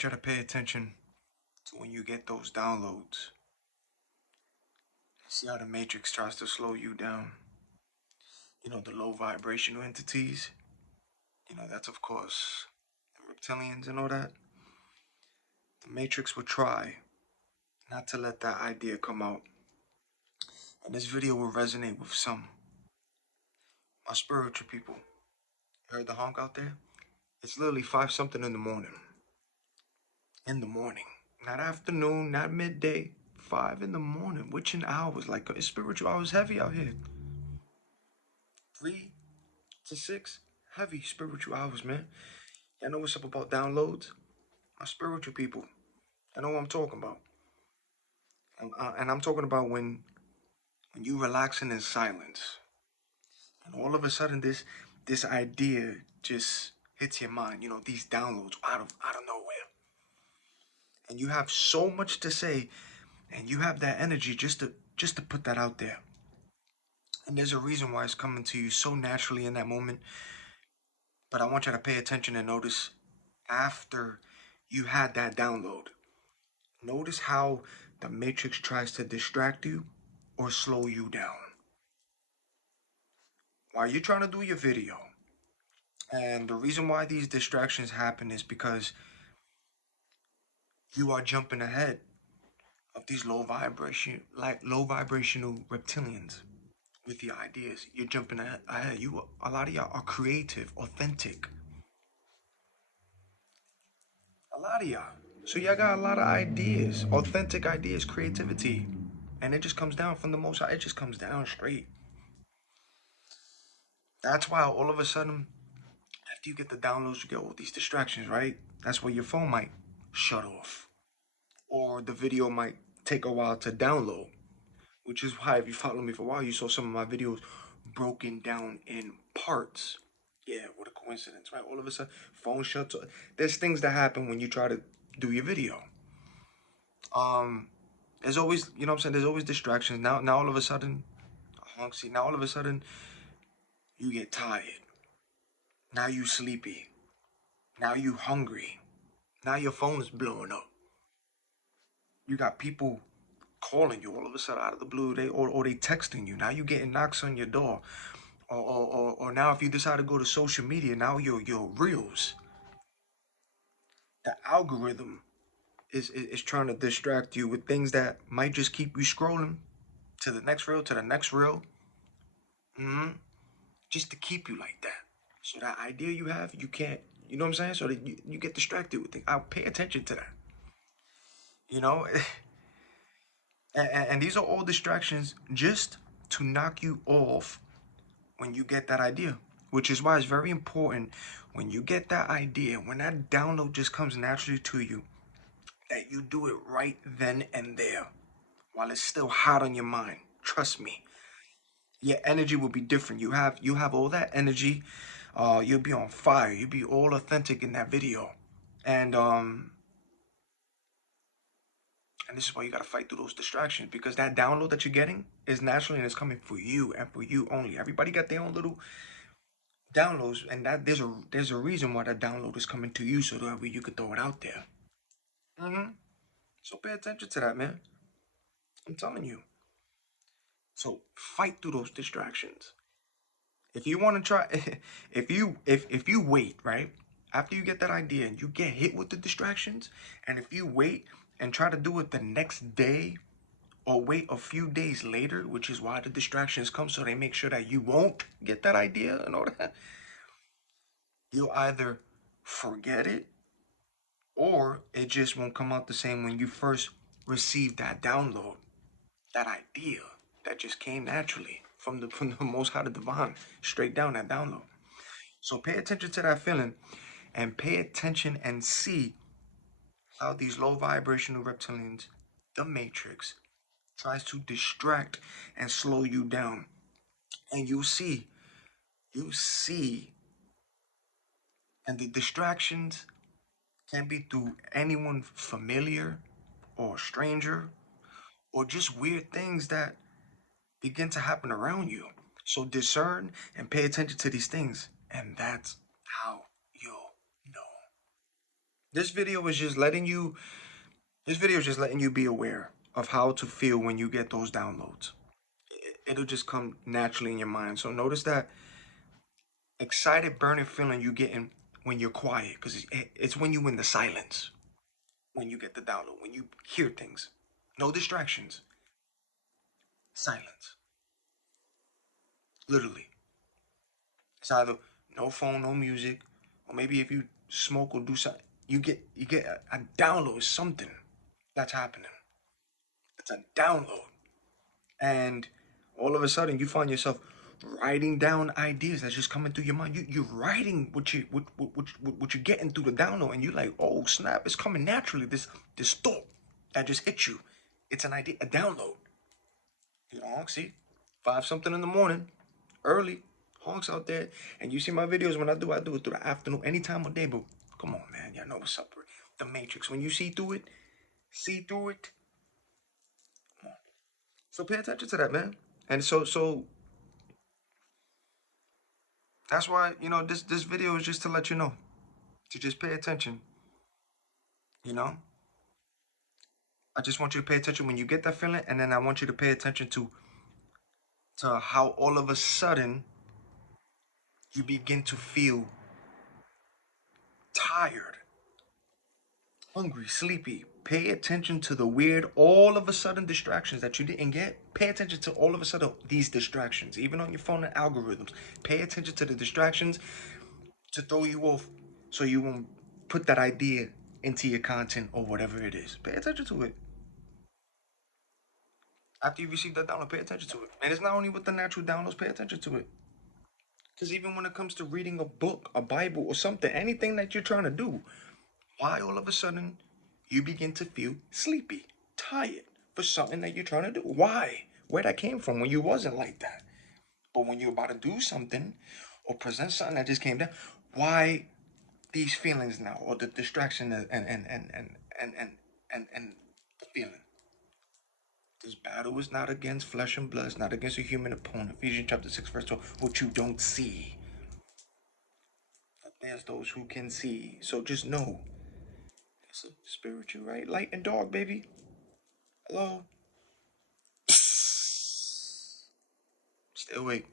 want you to pay attention to when you get those downloads. See how the Matrix tries to slow you down. The low vibrational entities. That's of course the reptilians and all that. The Matrix will try not to let that idea come out. And this video will resonate with some. My spiritual people. You heard the honk out there? It's literally 5 something in the morning. In the morning. Not afternoon, not midday. 5 in the morning. Witching hours. Like it's spiritual hours heavy out here. 3 to 6. Heavy spiritual hours, man. Y'all know what's up about downloads? My spiritual people. I know what I'm talking about. And I'm talking about when you relaxing in silence. And all of a sudden this idea just hits your mind. These downloads out of nowhere. And you have so much to say, and you have that energy just to put that out there. And there's a reason why it's coming to you so naturally in that moment. But I want you to pay attention and notice after you had that download. Notice how the Matrix tries to distract you or slow you down. While you're trying to do your video. And the reason why these distractions happen is because you are jumping ahead of these low vibrational reptilians with your ideas. You're jumping ahead. A lot of y'all are creative, authentic. A lot of y'all. So y'all got a lot of ideas, authentic ideas, creativity. And it just comes down from the Most High. It just comes down straight. That's why all of a sudden, after you get the downloads, you get all these distractions, right? That's where your phone might shut off. Or the video might take a while to download. Which is why, if you follow me for a while, you saw some of my videos broken down in parts. Yeah, what a coincidence, right? All of a sudden, phone shuts off. There's things that happen when you try to do your video. There's always, you know what I'm saying? There's always distractions. Now all of a sudden, now all of a sudden, you get tired. Now you sleepy. Now you hungry. Now your phone is blowing up. You got people calling you all of a sudden out of the blue. Or they texting you. Now you getting knocks on your door. Or now if you decide to go to social media, now your reels. The algorithm is trying to distract you with things that might just keep you scrolling to the next reel, to the next reel. Just to keep you like that. So that idea you have, you can't, you know what I'm saying? So that you get distracted with things. I'll pay attention to that. And these are all distractions just to knock you off when you get that idea. Which is why it's very important when you get that idea, when that download just comes naturally to you, that you do it right then and there while it's still hot on your mind. Trust me. Your energy will be different. You have all that energy. You'll be on fire. You'll be all authentic in that video. And this is why you gotta fight through those distractions, because that download that you're getting is naturally and it's coming for you and for you only. Everybody got their own little downloads, and that there's a reason why that download is coming to you, so that way you could throw it out there. So pay attention to that, man. I'm telling you. So fight through those distractions. If you want to try, if you wait, right, after you get that idea and you get hit with the distractions, and if you wait and try to do it the next day, or wait a few days later, which is why the distractions come, so they make sure that you won't get that idea and all that, you'll either forget it, or it just won't come out the same when you first received that download, that idea that just came naturally from the Most High, the Divine, straight down that download. So pay attention to that feeling, and pay attention and see how these low vibrational reptilians, the Matrix, tries to distract and slow you down. And you see, and the distractions can be through anyone familiar or stranger, or just weird things that begin to happen around you. So discern and pay attention to these things, and that's how you'll know. This video is just letting you. This video is just letting you be aware of how to feel when you get those downloads. It'll just come naturally in your mind. So notice that excited, burning feeling you getting when you're quiet, because it's when you in the silence, when you get the download, when you hear things, no distractions, silence. Literally, it's either no phone, no music, or maybe if you smoke or do something, you get a download, something that's happening. It's a download, and all of a sudden you find yourself writing down ideas that's just coming through your mind. You're writing what you're getting through the download, and you're like, oh snap, it's coming naturally. This thought that just hit you, it's an idea, a download. You know, see, 5 something in the morning, early, honks out there, and you see my videos when I do it through the afternoon, any time of day. But come on, man, y'all know what's up. The Matrix. When you see through it. Come on. So pay attention to that, man. And so that's why, this video is just to let you know to just pay attention. You know, I just want you to pay attention when you get that feeling, and then I want you to pay attention to how all of a sudden you begin to feel tired, hungry, sleepy. Pay attention to the weird, all of a sudden distractions that you didn't get. Pay attention to all of a sudden these distractions, even on your phone and algorithms. Pay attention to the distractions to throw you off so you won't put that idea into your content or whatever it is. Pay attention to it. After you receive that download, pay attention to it. And it's not only with the natural downloads, pay attention to it. Because even when it comes to reading a book, a Bible, or something, anything that you're trying to do, why all of a sudden you begin to feel sleepy, tired for something that you're trying to do? Why? Where that came from when you wasn't like that? But when you're about to do something or present something that just came down, why these feelings now, or the distraction and the feeling? This battle is not against flesh and blood, it's not against a human opponent. Ephesians chapter 6, verse 12. What you don't see. But there's those who can see. So just know. It's a spiritual, right? Light and dark, baby. Hello? Stay awake.